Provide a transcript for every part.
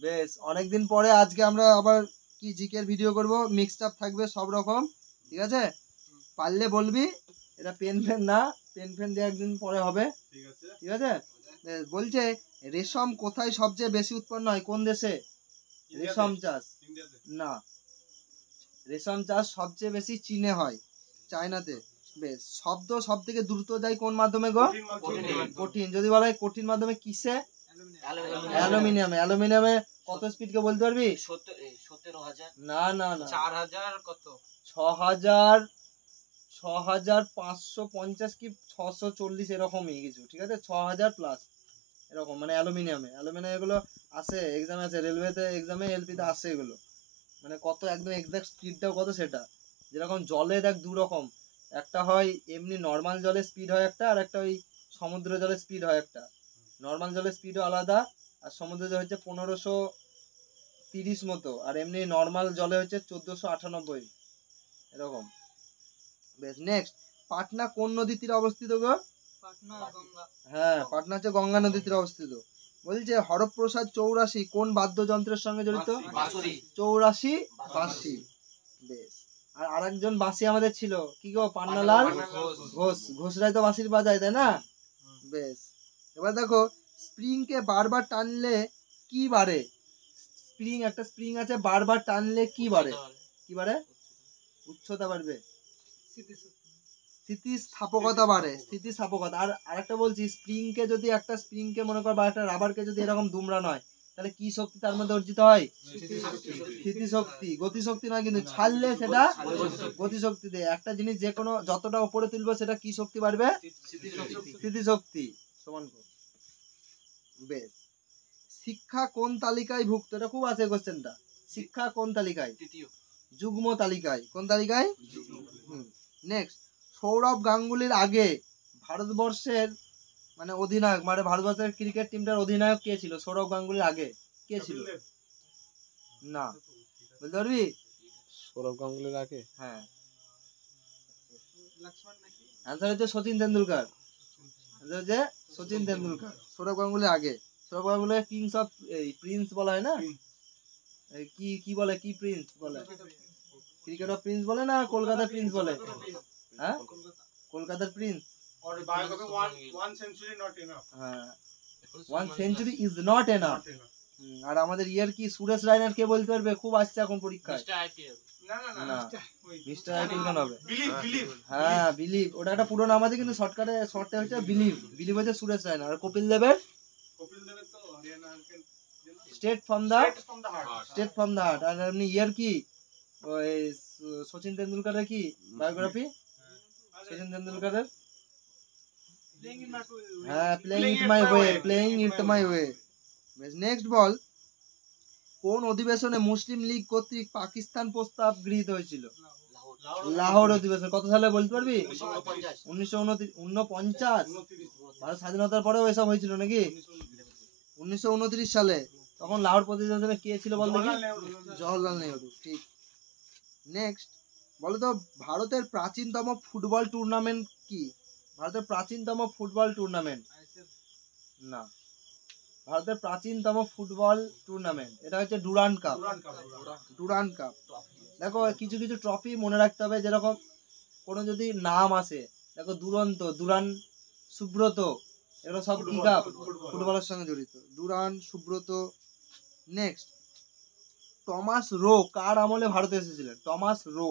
বেশ, অনেকদিন পরে আজকে আমরা আবার কি জিকের ভিডিও করব, মিক্সড আপ থাকবে সব রকম, ঠিক আছে? পারলে বলবি, এটা পেন ফেন না, পেন ফেন দিয়ে একদিন পরে হবে, ঠিক আছে? বেশ, বলছে রেশম কোথায় সবচেয়ে বেশি উৎপন্ন হয়, কোন দেশে রেশম চাষ? না, রেশম চাষ সবচেয়ে বেশি চীনে হয়, চায়নাতে। বেশ, শব্দ সব থেকে দ্রুত যায় কোন মাধ্যমে গো? কঠিন। যদি বলা হয় কঠিন মাধ্যমে, কিসে? অ্যালুমিনিয়ামে। অ্যালুমিনিয়ামে কত স্পিড কে বলতে পারবি? না না না, 6000 6550 কি 640 এরকমই কিছু, ঠিক আছে? 6000 প্লাস এরকম, মানে অ্যালুমিনিয়ামে। অ্যালুমিনিয়াম এগুলো আসে এক্সামে, আছে রেলওয়েতে এক্সামে, এলপিতে আসে এগুলো, মানে কত একদম এক্সাক্ট স্পিডটাও কত সেটা। যেরকম জলে দেখ দু রকম, একটা হয় এমনি নর্মাল জলের স্পিড হয় একটা, আর একটা ওই সমুদ্র জলের স্পিড হয় একটা। নর্মাল জলের স্পিডও আলাদা, আর সমুদ্র জল হচ্ছে 1530 মতো, আর এমনি নর্মাল জলে হচ্ছে 1498 এরকম। বেশ, নেক্সট, পাটনা কোন নদীর তীরে অবস্থিত গো? হ্যাঁ, পাটনা হচ্ছে গঙ্গা নদীর তীরে অবস্থিত। বলছে হরপ্রসাদ চৌরাশি কোন বাদ্যযন্ত্রের সঙ্গে জড়িত? চৌরাশি বাঁশি। বেশ, আর আরেকজন বাঁশি আমাদের ছিল, কি গো? পান্নালাল ঘোষ। ঘোষরাই তো বাঁশির বাজায়, তাই না? বেশ, এবার দেখো, স্প্রিং কে বারবার টানলে কি বাড়ে? স্প্রিং, একটা স্প্রিং আছে, বারবার টানলে কি বাড়ে? কি বাড়ে? উচ্চতা বাড়বে, স্থিতিস্থাপকতা বাড়ে, স্থিতিস্থাপকতা। আর আরেকটা বলছি, স্প্রিং কে যদি, একটা স্প্রিং কে মনে কর বা একটা রাবারকে যদি এরকম দুমড়ানো হয়, তাহলে কি শক্তি তার মধ্যে অর্জিত হয়? স্থিতিশক্তি। গতিশক্তি নয় কিন্তু, ছাড়লে সেটা গতিশক্তি দেয়। একটা জিনিস যে কোনো যতটা উপরে তুলবো সেটা কি শক্তি বাড়বে? স্থিতিশক্তি। সমান কর। বেশ, শিক্ষা কোন তালিকায় ভুক্ত? এটা খুব আছে কোশ্চেনটা। শিক্ষা কোন তালিকায়? যুগ্ম তালিকায়। কোন তালিকায়? নেক্সট, সৌরভ গাঙ্গুলির আগে ভারতবর্ষের মানে অধিনায়ক, মানে ভারতবর্ষের ক্রিকেট টিমটার অধিনায়ক কে ছিল? সৌরভ গাঙ্গুলির আগে কে ছিল? না, বলতে পারবি? সৌরভ গাঙ্গুলির আগে? হ্যাঁ, অ্যান্সার হচ্ছে সচিন তেন্ডুলকার। অ্যান্সার হচ্ছে সচিন তেন্ডুলকার। সৌরভ গাঙ্গুলির আগে। Sourav Ganguly kings of prince বলা হয় না? কি কি বলে, কি প্রিন্স বলে? ক্রিকেট অফ প্রিন্স বলে না কলকাতার প্রিন্স বলে? হ্যাঁ, কলকাতার প্রিন্স। হ্যাঁ, 1 century is not enough. আর আমাদের ইয়ার কি সুরেশ রায়নার কে বলতে পারবে? খুব আসছে এখন পরীক্ষায়। না, মিস্টার আইপিএল কেন হবে? হ্যাঁ, বিলিভ, ওটা একটা পুরো নাম আছে, কিন্তু শর্টকাটে শর্টে হচ্ছে বিলিভ। বিলিভ হচ্ছে সুরেশ রায়না। আর কপিল দেবের তো স্ট্রেট ফ্রম দা হার্ট। আর এমনি ইয়ার কি ওই সচিন তেন্ডুলকারের কি বায়োগ্রাফি? সচিন তেন্ডুলকারের, হ্যাঁ, playing it my way. Next ball, কোন অধিবেশনে মুসলিম লীগ কর্তৃক পাকিস্তান প্রস্তাব গৃহীত হয়েছিল? লাহোর অধিবেশন। কত সালে বলতে পারবি? 1949। ভারত স্বাধীনতার পরেও এসব হয়েছিল নাকি? 1929 সালে। তখন লাহোর অধিবেশনে কে ছিল বল দেখি? জওহরলাল নেহরু। ঠিক। নেক্সট, বলো তো, ভারতের প্রাচীনতম ফুটবল টুর্নামেন্ট কি? ভারতের প্রাচীনতম ফুটবল টুর্নামেন্ট? না, ভারতের প্রাচীনতম ফুটবল টুর্নামেন্ট এটা হচ্ছে ডুরান্ড কাপ। Durand cup. দেখো, কিছু কিছু ট্রফি মনে রাখতে হবে, যেরকম কোনো যদি নাম আসে, দেখো দুরন্ত, দুরান, সুব্রত, এগুলো সব কি কাপ? ফুটবলের সঙ্গে জড়িত। দুরান, সুব্রত। নেক্সট, টমাস রো কার আমলে ভারতে এসেছিলেন? Thomas Roe.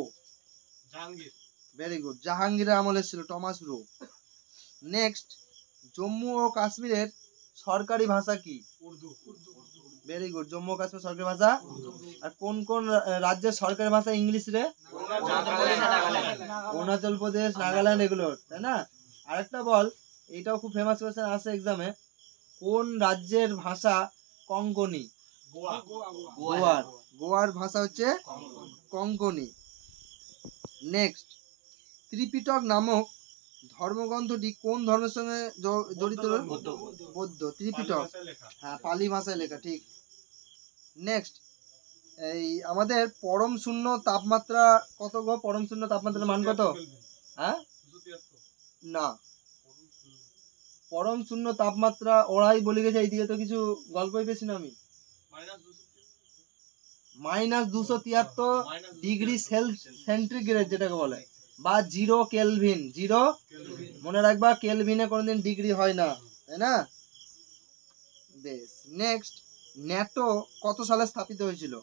ভেরি গুড, জাহাঙ্গীরের আমলে ছিল টমাস রো। নেক্সট, জম্মু ও কাশ্মীরের সরকারি ভাষা কি? উর্দু। ভেরি গুড, জম্মু ও কাশ্মীর সরকারি ভাষা। আর কোন কোন রাজ্যের সরকারি ভাষা ইংলিশ রে? অরুণাচল প্রদেশ, নাগাল্যান্ড, এগুলো, তাই না? আরেকটা বল, এটাও খুব ফেমাস কোশ্চেন আসে এক্সামে, কোন রাজ্যের ভাষা কঙ্কনি? গোয়ার। গোয়ার ভাষা হচ্ছে কঙ্কনি। নেক্সট, ত্রিপিটক নামক ধর্মগ্রন্থটি কোন ধর্মের সঙ্গে জড়িত? বৌদ্ধ। ত্রিপিটক, হ্যাঁ, পালি ভাষায় লেখা। ঠিক। নেক্সট, এই আমাদের পরম শূন্য তাপমাত্রা কত গো? পরম শূন্য তাপমাত্রার মান কত? হ্যাঁ, না, পরম শূন্য তাপমাত্রা ওরাই বলে গেছে, এইদিকে তো কিছু গল্পই পেয়েছি না আমি। -273 সেন্টিগ্রেড যেটাকে বলে, বা 0 কেলভিন। 0 মনে রাখবা, কেলভিনে কোনোদিন ডিগ্রি হয় না, তাই না? বেশ, নেক্সট, ন্যাটো কত সালে স্থাপিত হয়েছিল?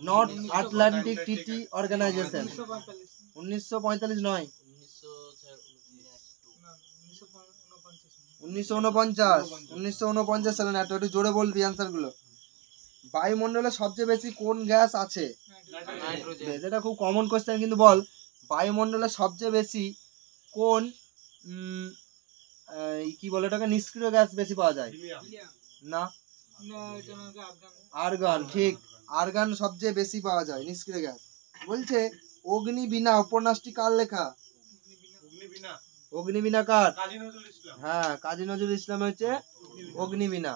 North Atlantic treaty organization. 1945 নয়, 1949 সালে ন্যাটো। একটু জোরে বলবি অ্যান্সার গুলো। বায়ুমণ্ডলে সবচেয়ে বেশি কোন গ্যাস আছে? বেশ, এটা খুব কমন কোশ্চেন, কিন্তু বল বায়ুমণ্ডলে সবচেয়ে বেশি কোন কি বলে এটাকে, নিষ্ক্রিয় গ্যাস বেশি পাওয়া যায়? না, আর্গন। ঠিক, আর্গন সবচেয়ে বেশি পাওয়া যায় নিষ্ক্রিয় গ্যাস। বলছে অগ্নিবীণা উপন্যাসটি কার লেখা? অগ্নিবীণা কার? হ্যাঁ, কাজী নজরুল ইসলাম হচ্ছে অগ্নিবীণা।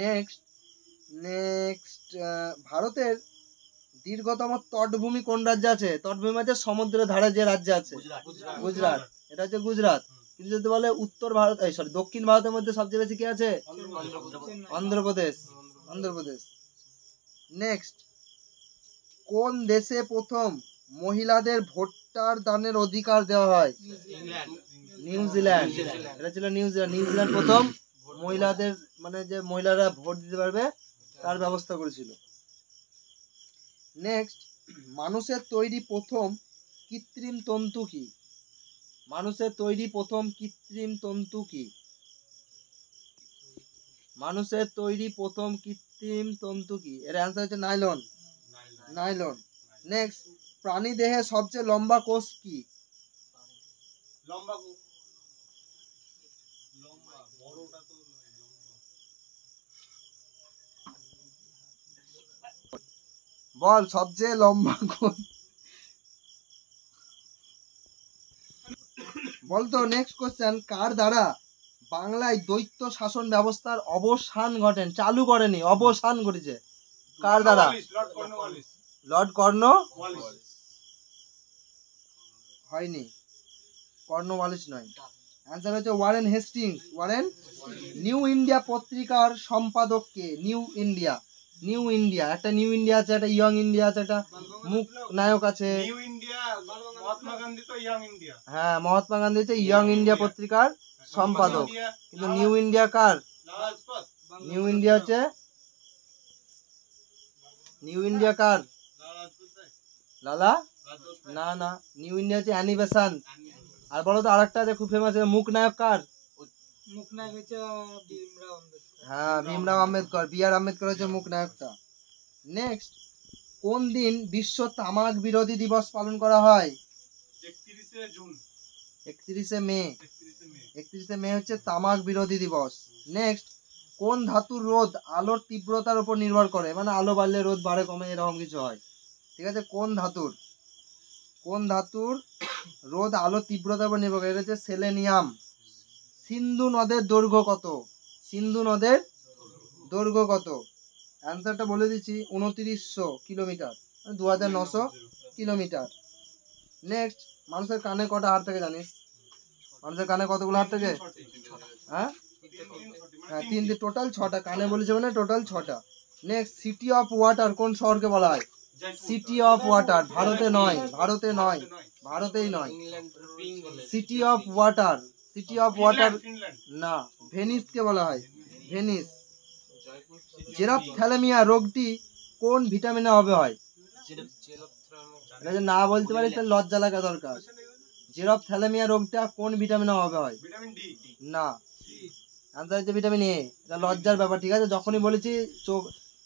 নেক্সট, ভারতের দীর্ঘতম তটভূমি কোন রাজ্যে আছে? তটভূমি আছে সমুদ্রের ধারে যে রাজ্যে আছে, গুজরাট। এটা হচ্ছে গুজরাট। কিন্তু যদি বলে উত্তর ভারত, সরি দক্ষিণ ভারতের মধ্যে সবচেয়ে বেশি কি আছে? অন্ধ্রপ্রদেশ। অন্ধ্রপ্রদেশ। নেক্সট, কোন দেশে প্রথম মহিলাদের ভোটার দানের অধিকার দেওয়া হয়? নিউজিল্যান্ড। এটা ছিল নিউজিল্যান্ড। নিউজিল্যান্ড প্রথম মহিলাদের, মানে যে মহিলারা ভোট দিতে পারবে তার ব্যবস্থা করেছিল। নেক্সট, মানুষের তৈরি প্রথম কৃত্রিম তন্তু কি? মানুষের তৈরি প্রথম কৃত্রিম তন্তু কি? মানুষের তৈরি প্রথম কৃত্রিম তন্তু কি? এর অ্যান্সার হচ্ছে নাইলন। নাইলন। নেক্সট, প্রাণী দেহে সবচেয়ে লম্বা কোষ কি? বল সবচেয়ে লম্বা কোষ বলতো। নেক্সট কোশ্চেন, কার দ্বারা বাংলায় দ্বৈত শাসন ব্যবস্থার অবসান ঘটেন? চালু করেনি, অবসান ঘটেছে। কার দ্বারা? Lord Cornwallis. হয়নি, কর্নওয়ালিস নয়। অ্যান্সার হচ্ছে Warren Hastings. Warren. New India পত্রিকার সম্পাদক কে? New India. নিউ ইন্ডিয়া, একটা নিউ ইন্ডিয়া আছে, একটা ইয়ং ইন্ডিয়া আছে, একটা মুখ নায়ক আছে। হ্যাঁ, মহাত্মা গান্ধী হচ্ছে ইয়ং ইন্ডিয়া পত্রিকার সম্পাদক। কিন্তু নিউ ইন্ডিয়া কার? নিউ ইন্ডিয়া হচ্ছে, নিউ ইন্ডিয়া কার? লালা? না না, নিউ ইন্ডিয়া হচ্ছে অ্যানি বেসান্ট। আর বলো তো আরেকটা আছে খুব ফেমাস, মুখ নায়ক কার? হ্যাঁ, ভীমরাও আম্বেদকর। বি আর আম্বেদকর হচ্ছে মুখ নায়কটা। নেক্সট, কোন দিন বিশ্ব তামাক বিরোধী দিবস পালন করা হয়? 31শে মে। 31শে মে হচ্ছে তামাক বিরোধী দিবস। নেক্সট, কোন ধাতুর রোদ আলোর তীব্রতার উপর নির্ভর করে? মানে আলো বাড়লে রোদ বাড়ে কমে এরকম কিছু হয়, ঠিক আছে? কোন ধাতুর, কোন ধাতুর রোদ আলো তীব্রতার উপর নির্ভর করে? এটা হচ্ছে সেলেনিয়াম। সিন্ধু নদের দৈর্ঘ্য কত? সিন্ধু নদের দৈর্ঘ্য কত? অ্যান্সারটা বলে দিচ্ছি, 2900 কিলোমিটার, 2900 কিলোমিটার। নেক্সট, মানুষের কানে কটা হাড় থাকে জানিস? মানুষের কানে কতগুলো হাড় থাকে? হ্যাঁ, হ্যাঁ, টোটাল 6টা। কানে বলেছে মানে টোটাল 6টা। নেক্সট, সিটি অফ ওয়াটার কোন শহরকে বলা হয়? City of water. ভারতে নয়, ভারতে নয়, ভারতেই নয়। City of water, city of water না, ভেনিসকে বলা হয়, ভেনিস। জেরপ্থ্যালামিয়া রোগটি কোন ভিটামিনে হবে হয়? এটা যে না বলতে পারিস তাহলে লজ্জা লাগা দরকার। জেরপ্থ্যালামিয়া রোগটা কোন ভিটামিনে হবে হয়? না, আনসার হচ্ছে ভিটামিন এ। এটা লজ্জার ব্যাপার, ঠিক আছে? যখনই বলেছি চোখ,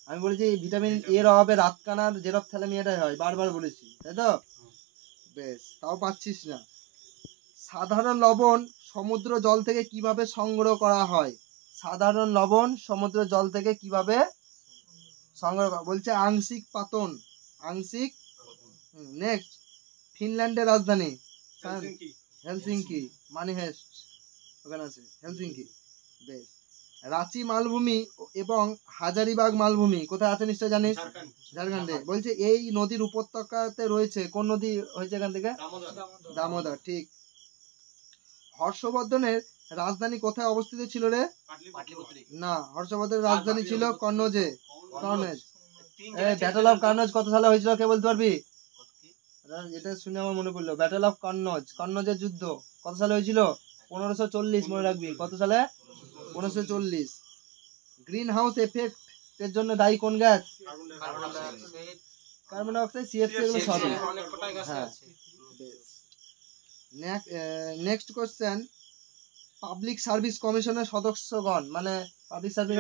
আমি বলেছি ভিটামিন এর অভাবে রাতকানার জেরপ্থ্যালামিয়াটাই হয়, বারবার বলেছি, তাই তো? বেশ, তাও পাচ্ছিস না। সাধারণ লবণ সমুদ্র জল থেকে কিভাবে সংগ্রহ করা হয়? সাধারণ লবণ সমুদ্র জল থেকে কিভাবে সংগ্রহ করা? বলছে আংশিক পাতন। আংশিক। নেক্সট, ফিনল্যান্ডের রাজধানী? হেলসিঙ্কি। মানিহেস্ট ওখানে আছে, হেলসিঙ্কি। বেশ, রাঁচি মালভূমি এবং হাজারিবাগ মালভূমি কোথায় আছে নিশ্চয় জানিস? ঝাড়খণ্ডে। বলছে এই নদীর উপত্যকাতে রয়েছে কোন নদী হয়েছে এখান থেকে? দামোদর। ঠিক। হর্ষবর্ধনের রাজধানী কোথায় অবস্থিত ছিল রে? না, হর্ষবর্ধনের রাজধানী ছিল কনৌজে। কনৌজ। ব্যাটল অফ কার্নজ কত সালে হয়েছিল কে বলতে পারবি? এটা শুনে আমার মনে পড়লো, ব্যাটল অফ কার্নজের যুদ্ধ কত সালে হয়েছিল? 1540, মনে রাখবি। কত সালে? 1540। গ্রিন হাউস এফেক্ট এর জন্য দায়ী কোন gas? Carbon die oxide, CFC, এগুলো সবই। হ্যাঁ। নেক্সট কোশ্চেন, পাবলিক সার্ভিস কমিশনের সদস্যগণ, মানে পাবলিক সার্ভিস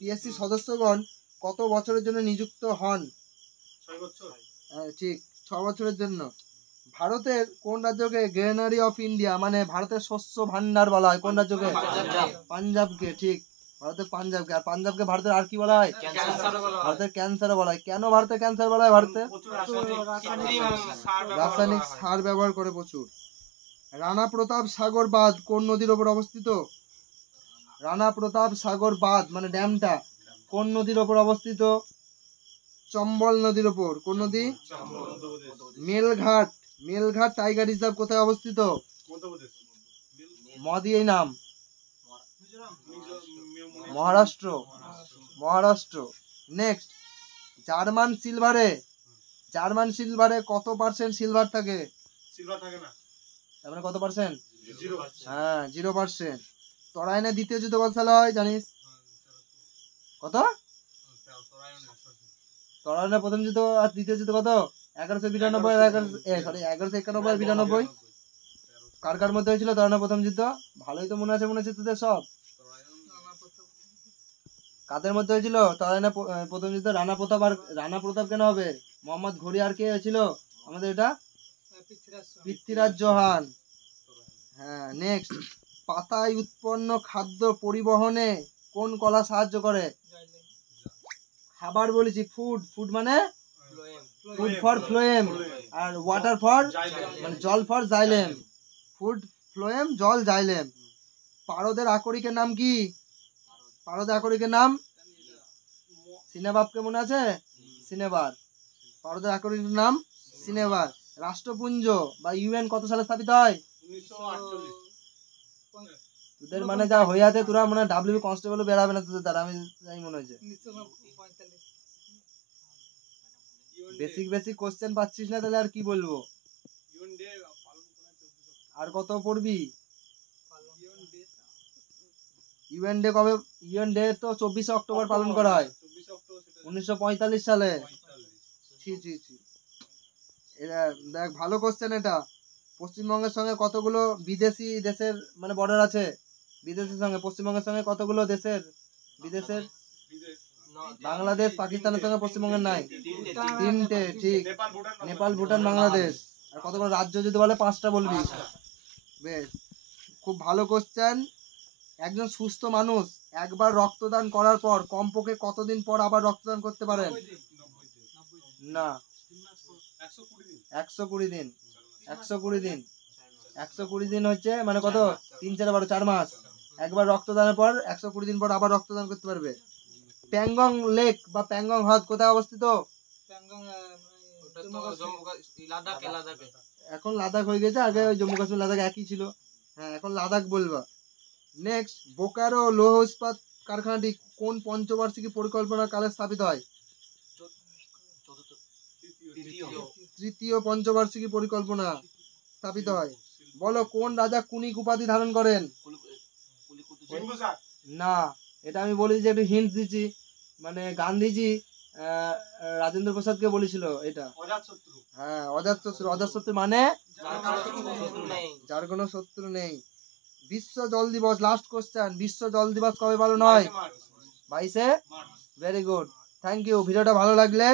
পিএসসি সদস্যগণ কত বছরের জন্য নিযুক্ত হন? 6 বছর। ঠিক, 6 বছরের জন্য। ভারতের কোন রাজ্যকে গ্রেনারি অফ ইন্ডিয়া, মানে ভারতের শস্য ভান্ডার বলা হয়? কোন রাজ্যকে? পাঞ্জাবকে। ঠিক, ভারতের পাঞ্জাবকে। আর পাঞ্জাবকে ভারতের আর কি বলা হয়? ভারতের ক্যান্সারও বলা হয়। কেন ভারতের ক্যান্সার বলা হয়? ভারতে রাসায়নিক সার ব্যবহার করে প্রচুর। রানা প্রতাপ সাগর বাঁধ কোন নদীর ওপর অবস্থিত? রানা প্রতাপ সাগর বাঁধ মানে ড্যামটা কোন নদীর ওপর অবস্থিত? চম্বল নদীর ওপর। কোন নদী? মেলঘাট টাইগার রিজার্ভ কোথায় অবস্থিত? মধ্যপ্রদেশ। মদি এই নাম, মহারাষ্ট্র। নেক্সট, জার্মান সিলভারে কত পার্সেন্ট সিলভার থাকে? সিলভার থাকে না। তার মানে কত পার্সেন্ট? 0%। হ্যাঁ, 0%। তরাইনের দ্বিতীয় যুদ্ধ কত সালে হয় জানিস? কত? তরাইনের প্রথম যুদ্ধ আর দ্বিতীয় যুদ্ধ কত? 1192 1191 92। কার কার মধ্যে হয়েছিল তরাইনের প্রথম যুদ্ধ? ভালোই তো মনে আছে তোদের সব। কাদের মধ্যে হয়েছিল তরাইনের প্রথম যুদ্ধ? রানা প্রতাপ কেন হবে? মোহাম্মদ ঘুরি আর কে হয়েছিল আমাদের? এটা পৃথ্বীরাজ চৌহান। হ্যাঁ। নেক্সট, পাতায় উৎপন্ন খাদ্য পরিবহনে কোন কলা সাহায্য করে? খাবার বলেছি, ফুড মানে ফুড ফর ফ্লোয়েম, আর ওয়াটার ফর মানে জল ফর জাইলেম। ফুড, ফ্লোয়েম, জল, জাইলেম। পারদের আকরিকের নাম কি? পারদের আকরিকের নাম সিনেবারকে মনে আছে? সিনেবার। পারদের আকরিকের নাম সিনেবার। রাষ্ট্রপুঞ্জ বা ইউএন কত সালে স্থাপিত হয়? 1948। তোদের মানে যা হয়ে আছে, তোরা মানে ডাব্লিউ কনস্টেবল বেরাবে না তোদের দ্বারা, আমি তাই মনে হয়েছে। বেসিক কোশ্চেন পাচ্ছিস না, তাহলে আর কি বলবো? আর কত পড়বি? ইউএন ডে কবে? ইউএন ডে তো 24 অক্টোবর পালন করা হয়, 1945 সালে। এটা দেখ, ভালো কোশ্চেন এটা। পশ্চিমবঙ্গের সঙ্গে কতগুলো বিদেশি দেশের মানে বর্ডার আছে? বিদেশের সঙ্গে পশ্চিমবঙ্গের সঙ্গে কতগুলো বিদেশের? বাংলাদেশ, পাকিস্তানের সঙ্গে পশ্চিমবঙ্গের নাই? 3টে। ঠিক, নেপাল, ভুটান, বাংলাদেশ। আর কতগুলো রাজ্য যদি বলে 5টা বলবি। বেশ, খুব ভালো কোশ্চেন। একজন সুস্থ মানুষ একবার রক্তদান করার পর কমপক্ষে কতদিন পর আবার রক্তদান করতে পারেন? না, 120 দিন। 120 দিন হচ্ছে মানে কত? 3 4 12 4 মাস। একবার রক্তদানের পর 120 দিন পর আবার রক্তদান করতে পারবে। প্যাংগং লেক বা প্যাংগং হ্রদ কোথায় অবস্থিত? এখন লাদাখ হয়ে গেছে, আগে ওই জম্মু কাশ্মীর লাদাখ একই ছিল। হ্যাঁ, এখন লাদাখ বলবা। নেক্সট, বোকারো লৌহ ইস্পাত কারখানাটি কোন পঞ্চবার্ষিকী পরিকল্পনার কালে স্থাপিত হয়? তৃতীয় পঞ্চবার্ষিকী পরিকল্পনা স্থাপিত হয়। বলো, কোন রাজা কুনিক উপাধি ধারণ করেন? না, এটা আমি বলি যে একটু হিন্ট দিচ্ছি, মানে গান্ধীজি রাজেন্দ্র প্রসাদকে বলেছিল এটা। হ্যাঁ, অজাতশত্রু মানে যার কোনো শত্রু নেই। বিশ্ব জল দিবস, লাস্ট কোশ্চেন, বিশ্ব জল দিবস কবে পালন হয়? 22 March. Very good, thank you. ভিডিওটা ভালো লাগলে